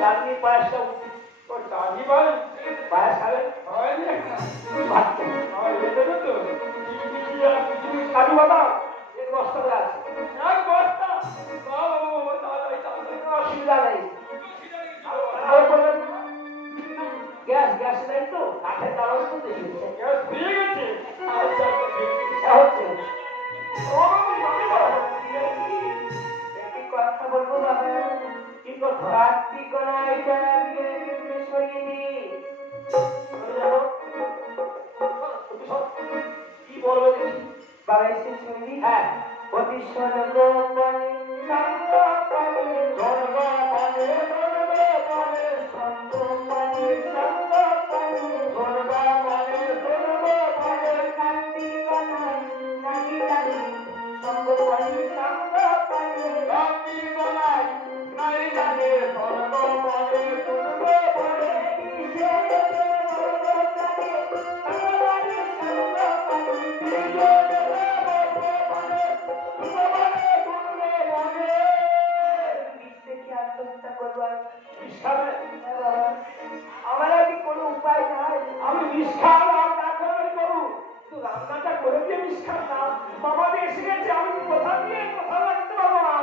চাটনি পায়েসটা ও দাদি ভাই পায়েস খাবেন হয়নি ভাত খাবেন দেবে তো কাজু বাদাম এক বস্তা করে আছে এক বস্তা বাবা তাড়াতাড়ি তাড়াতাড়ি কোনো অসুবিধা নেই আরো বলবেন গ্যাস গ্যাস নেই তো কাঠের দাঁড়ানো তো দেখি গ্যাস দিয়ে গেছে আচ্ছা হচ্ছে একটি কথা বলবো বাবা কি কথা কার্তিক রায়টা বিয়ে সরিয়ে দি কি বলবো দেখি বাবা এসে শুনি হ্যাঁ অতি সর্বপণে সর্বপণে সর্বপণে সর্বপণে সর্বপণে সর্বপণে সর্বপণে সর্বপণে কার্তিক নাহি নাহি সর্বপণে সর্বপণে কার্তিক নাহি নাহি সর্বপণে সর্বপণে আমার কি কোনো উপায় নাই আমি মিষ্টার আর ডাক্তার করু তো রান্নাটা করে দিয়ে মিষ্টার না বাবা এসে গেছে আমি কোথা দিয়ে কোথা রাখতে পারবো না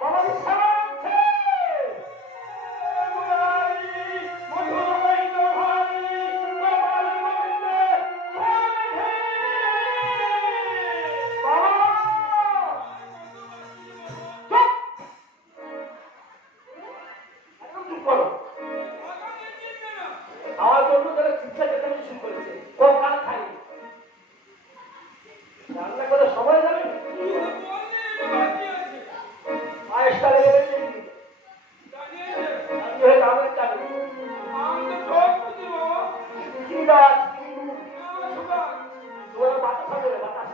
বাবা মিষ্টার আছে আমার জন্য তারা চিন্তা চেতনা শুরু করেছে কোন খানা খাইনি রান্না করে সময় যাবে পায়েসটা লেগে গেছে আমি হয়ে দামের চাকরি কি দাস তোমার বাতাস হবে বাতাস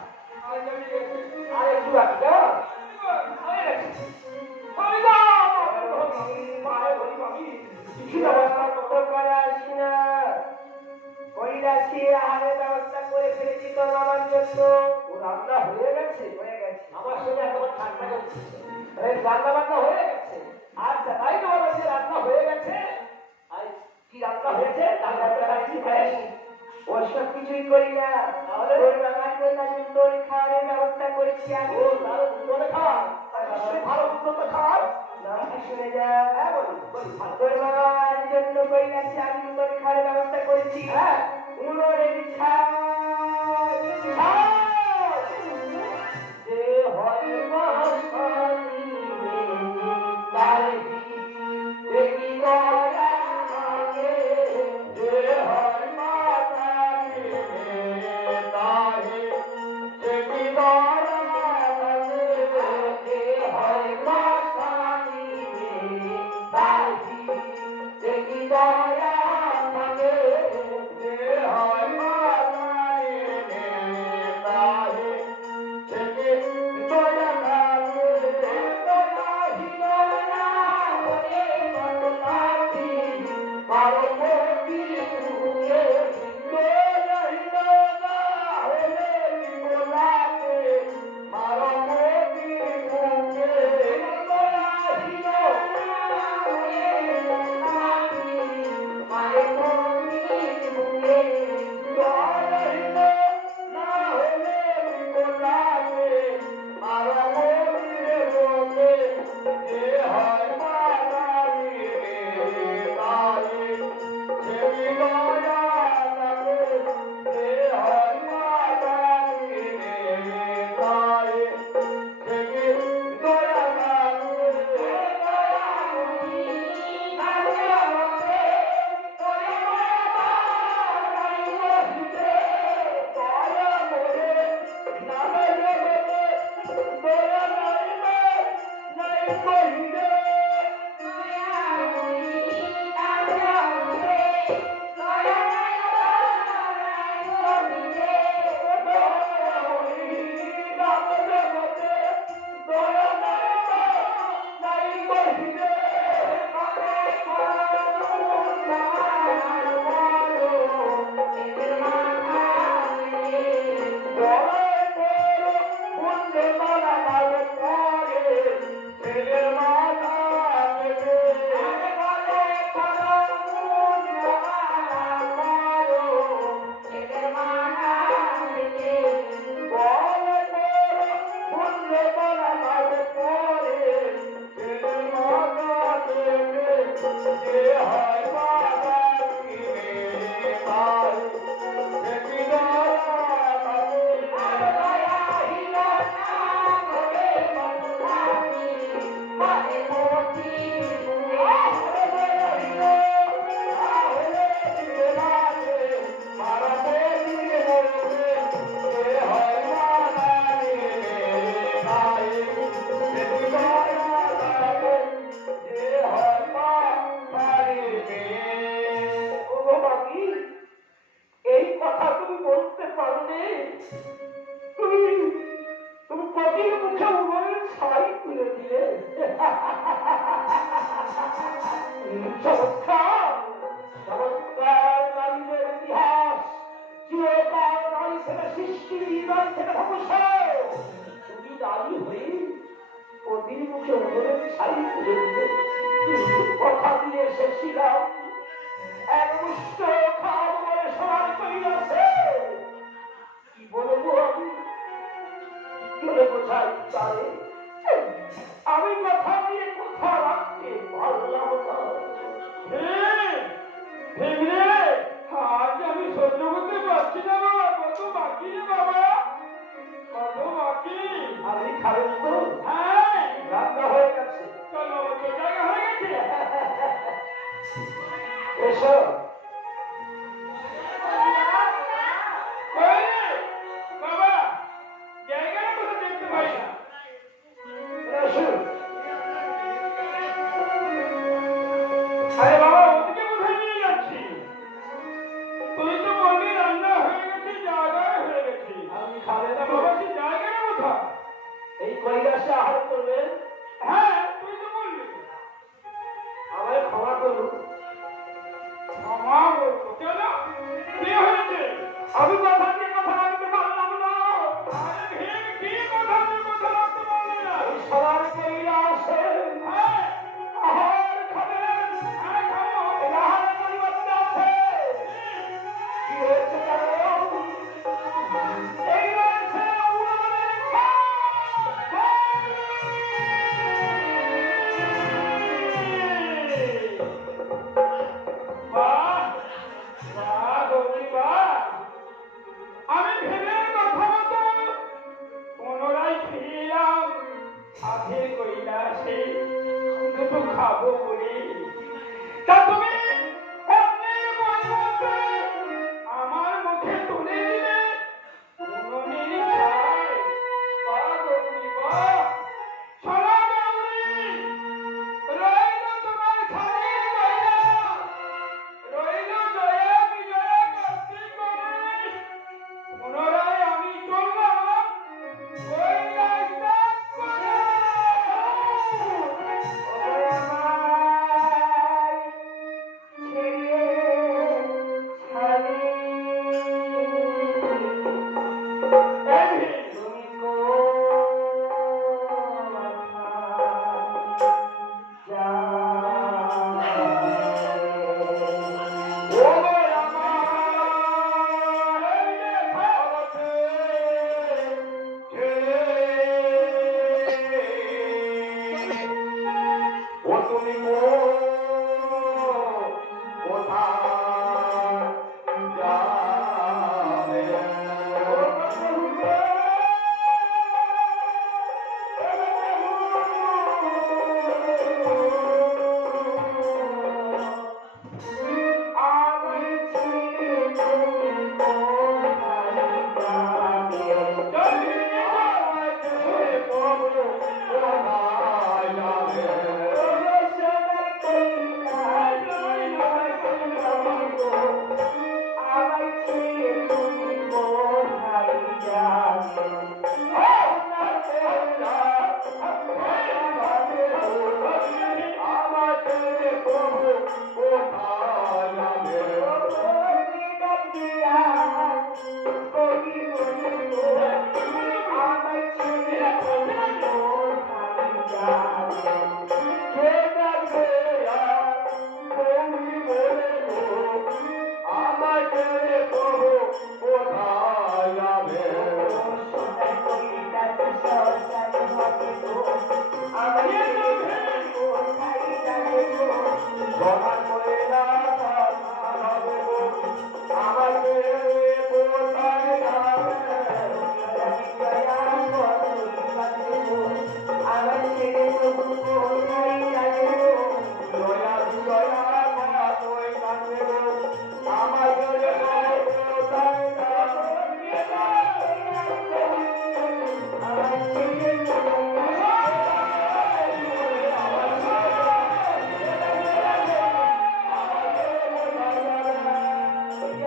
আর একটু রাখি কেমন হয়ে গেছে পায়ে ধরি আমি কিছু ব্যবস্থা করতে পারে আসি না কৈলাসী আহারের ব্যবস্থা করে ফেলেছি তোর বাবার জন্য ও রান্না হয়ে গেছে আমার সঙ্গে একবার ঠান্ডা করছে রান্না বান্না হয়ে গেছে আচ্ছা তাই তো বলো যে রান্না হয়ে গেছে আর কি রান্না হয়েছে ওসব কিছুই করি না তাহলে ওই বাবার জন্য তোর খাওয়ারের ব্যবস্থা করেছি আমি তোর খাওয়া ভালো উন্নত খাওয়ার নামটি শুনে যা হ্যাঁ বলি তোর বাবার জন্য কৈলাসী আমি তোর খাওয়ারের ব্যবস্থা করেছি হ্যাঁ উনোরের যে হয় মশানি তার দেখি গয়া মাগে যে হয় মাতানি তাহে দেখি গয়া মাগে যে হয় মশানি তাহি দেখি গয়া মাগে যে হয় মাতানি কথা দিয়ে এসেছিলাম এক মুষ্ট খাওয়াবো বলে সমান করিয়াছে। কি বলবো আমি, কি করে বোঝাই তারে? আমি কথা দিয়ে কথা রাখতে পারলাম না। আজ আমি সহ্য করতে পারছি না বাবা, কত বাকি রে বাবা, কত বাকি। আপনি খাবেন তো? হ্যাঁ, রান্না হয়ে গেছে। চলো তো জায়গা হয়ে গেছে। এসো। কই রে? বাবা, জায়গাটা কোথায় দেখতে পাই না। এসো। আরে বাবা, ওদিকে কোথায় নিয়ে যাচ্ছি? তুই তো বললি রান্না হয়ে গেছে, জায়গায় হয়ে গেছে। আপনি খাবেন তা তো? বাবা, সে জায়গাটা কোথায়? এই কৈলাসে আহার করবেন। হ্যাঁ, তুই তো বললি। আমায় ক্ষমা করুন। ক্ষমা বলবো কেন? কি হয়েছে? আমি কথা দিয়ে